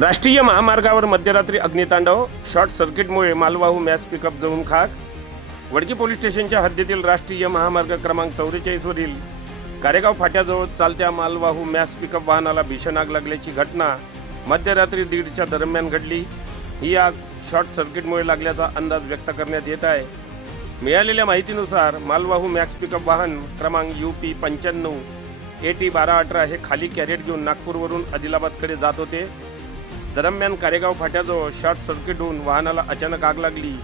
राष्ट्रीय महामार्गावर मध्यरात्री अग्नितांडव शॉर्ट सर्किटमुळे मालवाहू मॅस पिकअप जळून खाक. वडकी पोलीस स्टेशनच्या हद्दीतील राष्ट्रीय महामार्ग क्रमांक चौवेचाळीसवरील कारेगाव फाट्याजवळ चालत्या मालवाहू मॅस पिकअप वाहनाला भीषण आग लागल्याची घटना मध्यरात्री दीडच्या दरम्यान घडली. ही आग शॉर्ट सर्किटमुळे लागल्याचा अंदाज व्यक्त करण्यात येत आहे. मिळालेल्या माहितीनुसार मालवाहू मॅक्स पिकअप वाहन क्रमांक यू पी पंच्याण्णव ए टी बारा अठरा हे खाली कॅरेट घेऊन नागपूरवरून आदिलाबादकडे जात होते. दरम्यान कारेगाव फाट्याजवळ शॉर्ट सर्किट होऊन वाहनाला अचानक आग लागली.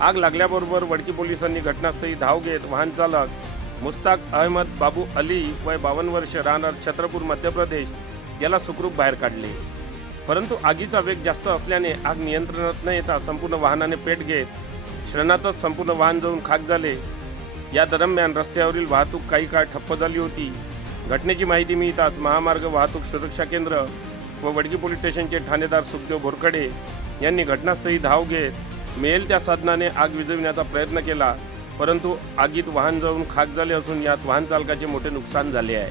आग लागल्याबरोबर वडकी पोलिसांनी घटनास्थळी धाव घेत वाहन चालक मुस्ताक अहमद बाबू अली वय बावन्न वर्ष राहणार छत्रपूर मध्य प्रदेश याला सुखरूप बाहेर काढले. परंतु आगीचा वेग जास्त असल्याने आग नियंत्रणात न येता संपूर्ण वाहनाने पेट घेत क्षणातच संपूर्ण वाहन जळून खाक झाले. या दरम्यान रस्त्यावरील वाहतूक काही काळ ठप्प झाली होती. घटनेची माहिती मिळताच महामार्ग वाहतूक सुरक्षा केंद्र व वडगी पोलीस स्टेशनचे ठाणेदार सुखदेव भोरकडे यांनी घटनास्थळी धाव घेत मेल त्या साधनाने आग विझविण्याचा प्रयत्न केला परंतु आगीत वाहन जळून खाक झाले असून यात वाहन चालकाचे मोठे नुकसान झाले आहे.